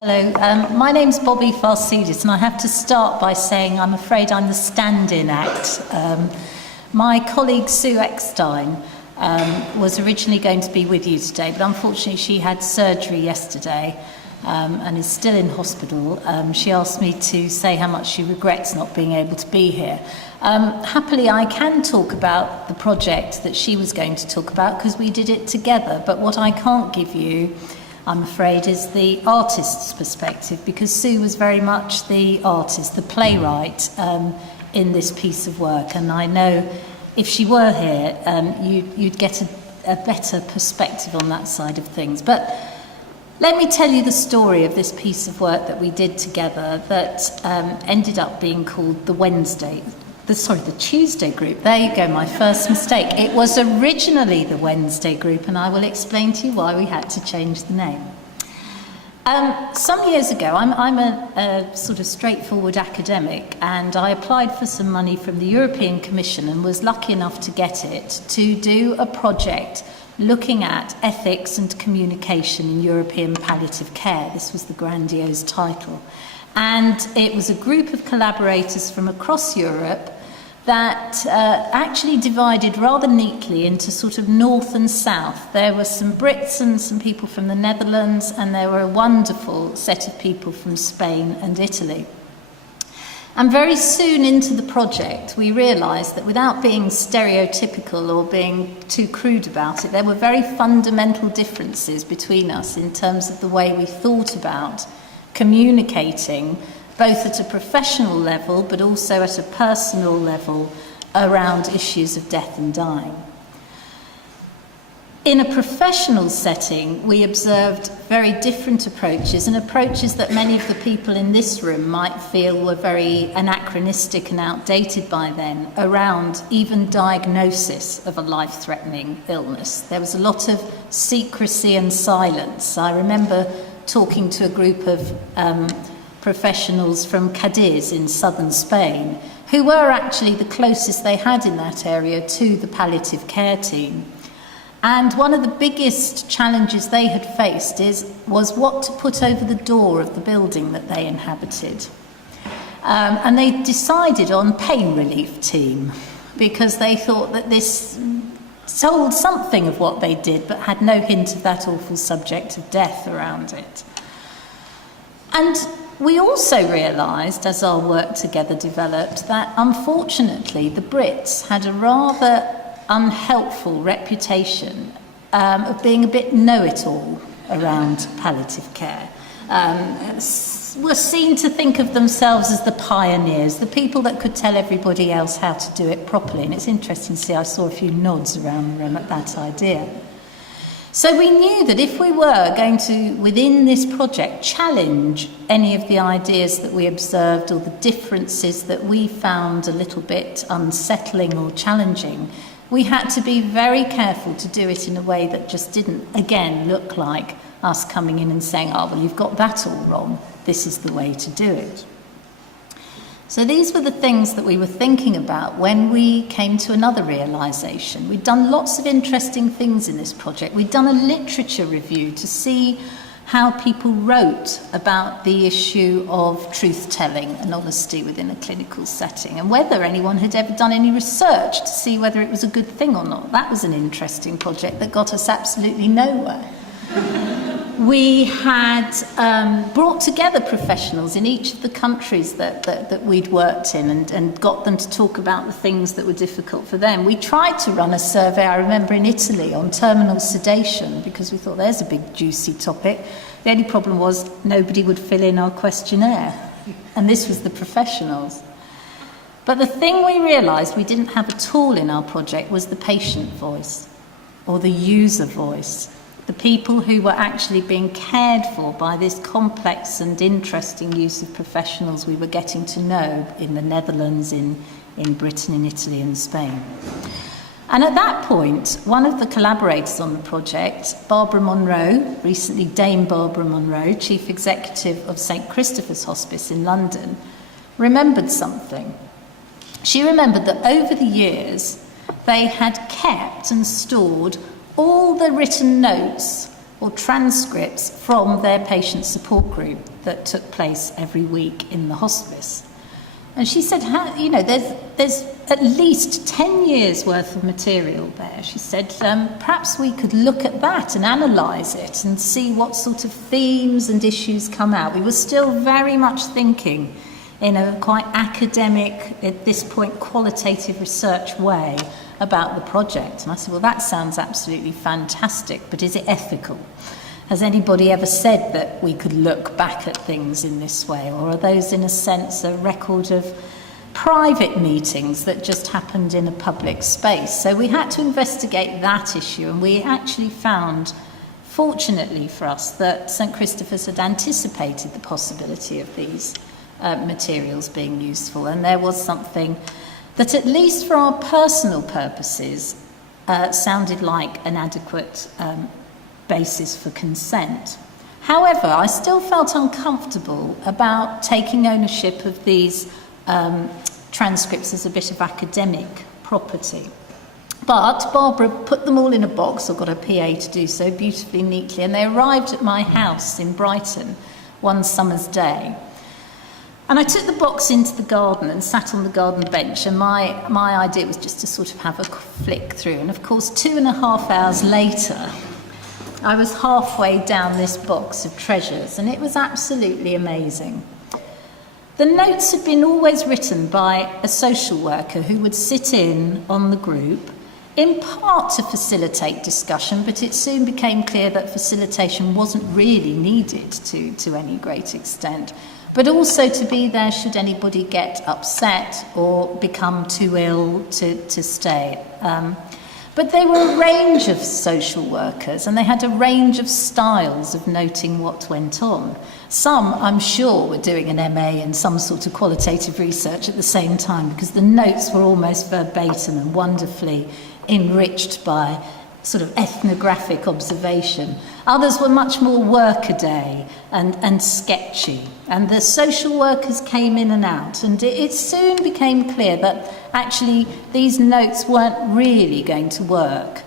Hello, my name's Bobbie Farsides, and I have to start by saying I'm afraid I'm the stand-in act. My colleague Sue Eckstein was originally going to be with you today, but unfortunately she had surgery yesterday and is still in hospital. She asked me to say how much she regrets not being able to be here. Happily, I can talk about the project that she was going to talk about because we did it together, but what I can't give you, I'm afraid, is the artist's perspective, because Sue was very much the artist, the playwright in this piece of work, and I know if she were here, you'd get a better perspective on that side of things. But let me tell you the story of this piece of work that we did together that ended up being called the Tuesday group. There you go, my first mistake. It was originally the Wednesday group, and I will explain to you why we had to change the name. Some years ago, I'm a sort of straightforward academic, and I applied for some money from the European Commission and was lucky enough to get it to do a project looking at ethics and communication in European palliative care. This was the grandiose title. And it was a group of collaborators from across Europe that actually divided rather neatly into sort of north and south. There were some Brits and some people from the Netherlands, and there were a wonderful set of people from Spain and Italy. And very soon into the project, we realised that without being stereotypical or being too crude about it, there were very fundamental differences between us in terms of the way we thought about communicating, both at a professional level but also at a personal level around issues of death and dying. In a professional setting, we observed very different approaches, and approaches that many of the people in this room might feel were very anachronistic and outdated by then, around even diagnosis of a life-threatening illness. There was a lot of secrecy and silence. I remember talking to a group of professionals from Cadiz in southern Spain, who were actually the closest they had in that area to the palliative care team. And one of the biggest challenges they had faced was what to put over the door of the building that they inhabited. And they decided on pain relief team, because they thought that this told something of what they did, but had no hint of that awful subject of death around it. And we also realised, as our work together developed, that unfortunately the Brits had a rather unhelpful reputation of being a bit know-it-all around palliative care. Were seen to think of themselves as the pioneers, the people that could tell everybody else how to do it properly. And it's interesting to see, I saw a few nods around the room at that idea. So we knew that if we were going to, within this project, challenge any of the ideas that we observed or the differences that we found a little bit unsettling or challenging, we had to be very careful to do it in a way that just didn't, again, look like us coming in and saying, oh, well, you've got that all wrong. This is the way to do it. So these were the things that we were thinking about when we came to another realisation. We'd done lots of interesting things in this project. We'd done a literature review to see how people wrote about the issue of truth-telling and honesty within a clinical setting, and whether anyone had ever done any research to see whether it was a good thing or not. That was an interesting project that got us absolutely nowhere. We had brought together professionals in each of the countries that we'd worked in and got them to talk about the things that were difficult for them. We tried to run a survey, I remember, in Italy on terminal sedation, because we thought there's a big juicy topic. The only problem was nobody would fill in our questionnaire, and this was the professionals. But the thing we realised we didn't have at all in our project was the patient voice, or the user voice. The people who were actually being cared for by this complex and interesting use of professionals we were getting to know in the Netherlands, in Britain, in Italy and Spain. And at that point, one of the collaborators on the project, Barbara Monroe, recently Dame Barbara Monroe, Chief Executive of St. Christopher's Hospice in London, remembered something. She remembered that over the years, they had kept and stored all the written notes or transcripts from their patient support group that took place every week in the hospice. And she said, there's at least 10 years worth of material there. She said, perhaps we could look at that and analyse it and see what sort of themes and issues come out. We were still very much thinking in a quite academic, at this point, qualitative research way about the project. And I said, well, that sounds absolutely fantastic, but is it ethical? Has anybody ever said that we could look back at things in this way? Or are those, in a sense, a record of private meetings that just happened in a public space? So we had to investigate that issue, and we actually found, fortunately for us, that St. Christopher's had anticipated the possibility of these materials being useful, and there was something that, at least for our personal purposes, sounded like an adequate basis for consent. However, I still felt uncomfortable about taking ownership of these transcripts as a bit of academic property. But Barbara put them all in a box, or got a PA to do so beautifully neatly, and they arrived at my house in Brighton one summer's day. And I took the box into the garden and sat on the garden bench, and my idea was just to sort of have a flick through. And of course, 2.5 hours later, I was halfway down this box of treasures, and it was absolutely amazing. The notes had been always written by a social worker who would sit in on the group, in part to facilitate discussion, but it soon became clear that facilitation wasn't really needed to any great extent, but also to be there should anybody get upset or become too ill to stay. But they were a range of social workers, and they had a range of styles of noting what went on. Some, I'm sure, were doing an MA in some sort of qualitative research at the same time, because the notes were almost verbatim and wonderfully enriched by sort of ethnographic observation. Others were much more workaday and sketchy. And the social workers came in and out, and it soon became clear that actually these notes weren't really going to work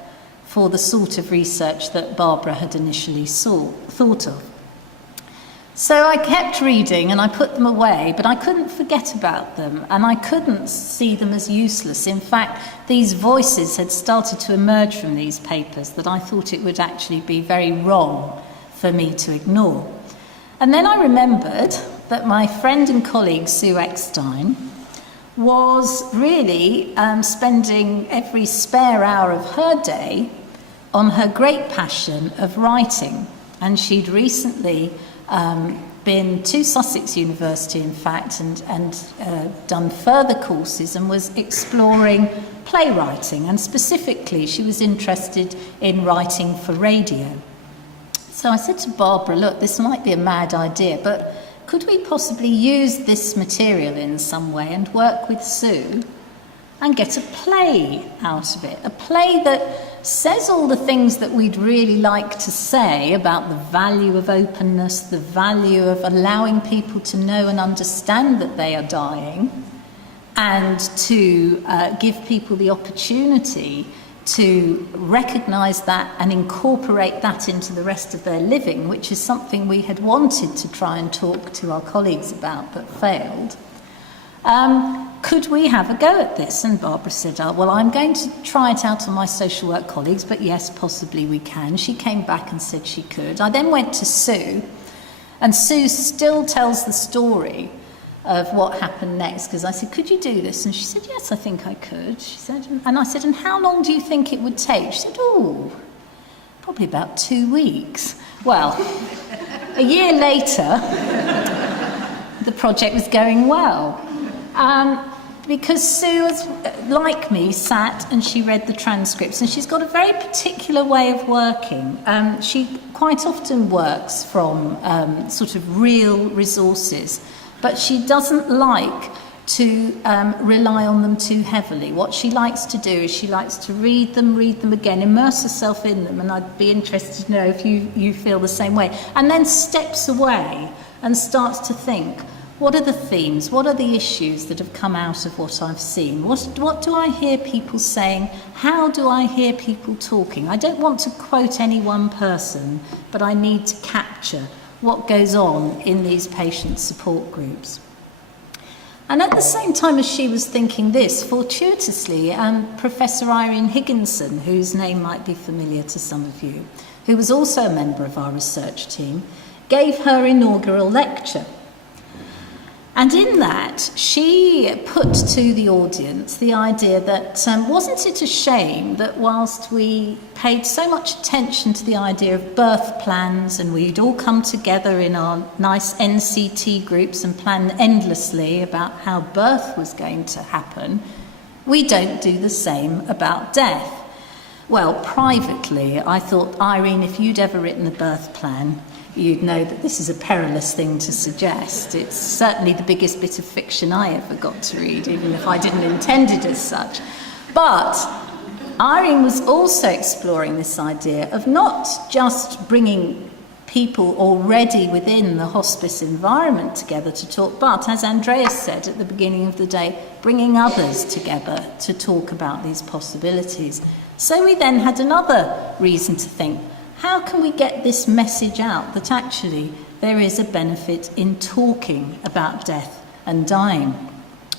for the sort of research that Barbara had initially thought of. So I kept reading and I put them away, but I couldn't forget about them, and I couldn't see them as useless. In fact, these voices had started to emerge from these papers that I thought it would actually be very wrong for me to ignore. And then I remembered that my friend and colleague Sue Eckstein was really spending every spare hour of her day on her great passion of writing. And she'd recently been to Sussex University, in fact, and done further courses and was exploring playwriting. And specifically, she was interested in writing for radio. So I said to Barbara, look, this might be a mad idea, but could we possibly use this material in some way and work with Sue and get a play out of it? A play that says all the things that we'd really like to say about the value of openness, the value of allowing people to know and understand that they are dying, and to give people the opportunity to recognise that and incorporate that into the rest of their living, which is something we had wanted to try and talk to our colleagues about but failed. Could we have a go at this? And Barbara said, well, I'm going to try it out on my social work colleagues, but yes, possibly we can. She came back and said she could. I then went to Sue, and Sue still tells the story of what happened next, because I said, could you do this? And she said, yes, I think I could. She said, and I said, and how long do you think it would take? She said, probably about 2 weeks. Well, a year later, the project was going well. Because Sue, like me, sat and she read the transcripts, and she's got a very particular way of working. She quite often works from sort of real resources, but she doesn't like to rely on them too heavily. What she likes to do is she likes to read them again, immerse herself in them, and I'd be interested to know if you feel the same way, and then steps away and starts to think, What are the themes? What are the issues that have come out of what I've seen? What do I hear people saying? How do I hear people talking? I don't want to quote any one person, but I need to capture what goes on in these patient support groups. And at the same time as she was thinking this, fortuitously, Professor Irene Higginson, whose name might be familiar to some of you, who was also a member of our research team, gave her inaugural lecture. And in that, she put to the audience the idea that wasn't it a shame that whilst we paid so much attention to the idea of birth plans and we'd all come together in our nice NCT groups and plan endlessly about how birth was going to happen, we don't do the same about death. Well, privately, I thought, Irene, if you'd ever written a birth plan, you'd know that this is a perilous thing to suggest. It's certainly the biggest bit of fiction I ever got to read, even if I didn't intend it as such. But Irene was also exploring this idea of not just bringing people already within the hospice environment together to talk, but, as Andreas said at the beginning of the day, bringing others together to talk about these possibilities. So we then had another reason to think, how can we get this message out that actually there is a benefit in talking about death and dying?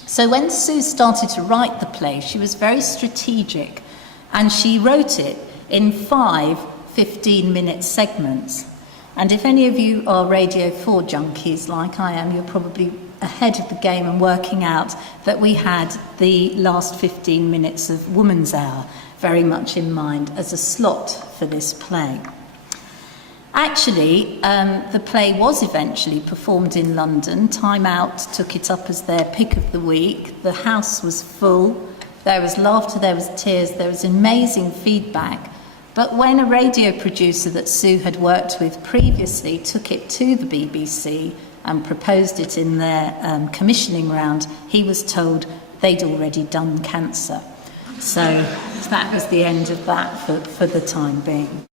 So when Sue started to write the play, she was very strategic, and she wrote it in 5 15-minute segments. And if any of you are Radio 4 junkies like I am, you're probably ahead of the game and working out that we had the last 15 minutes of Woman's Hour very much in mind as a slot for this play. Actually, the play was eventually performed in London. Time Out took it up as their pick of the week. The house was full. There was laughter, there was tears, there was amazing feedback. But when a radio producer that Sue had worked with previously took it to the BBC and proposed it in their commissioning round, he was told they'd already done Cancer. So that was the end of that for the time being.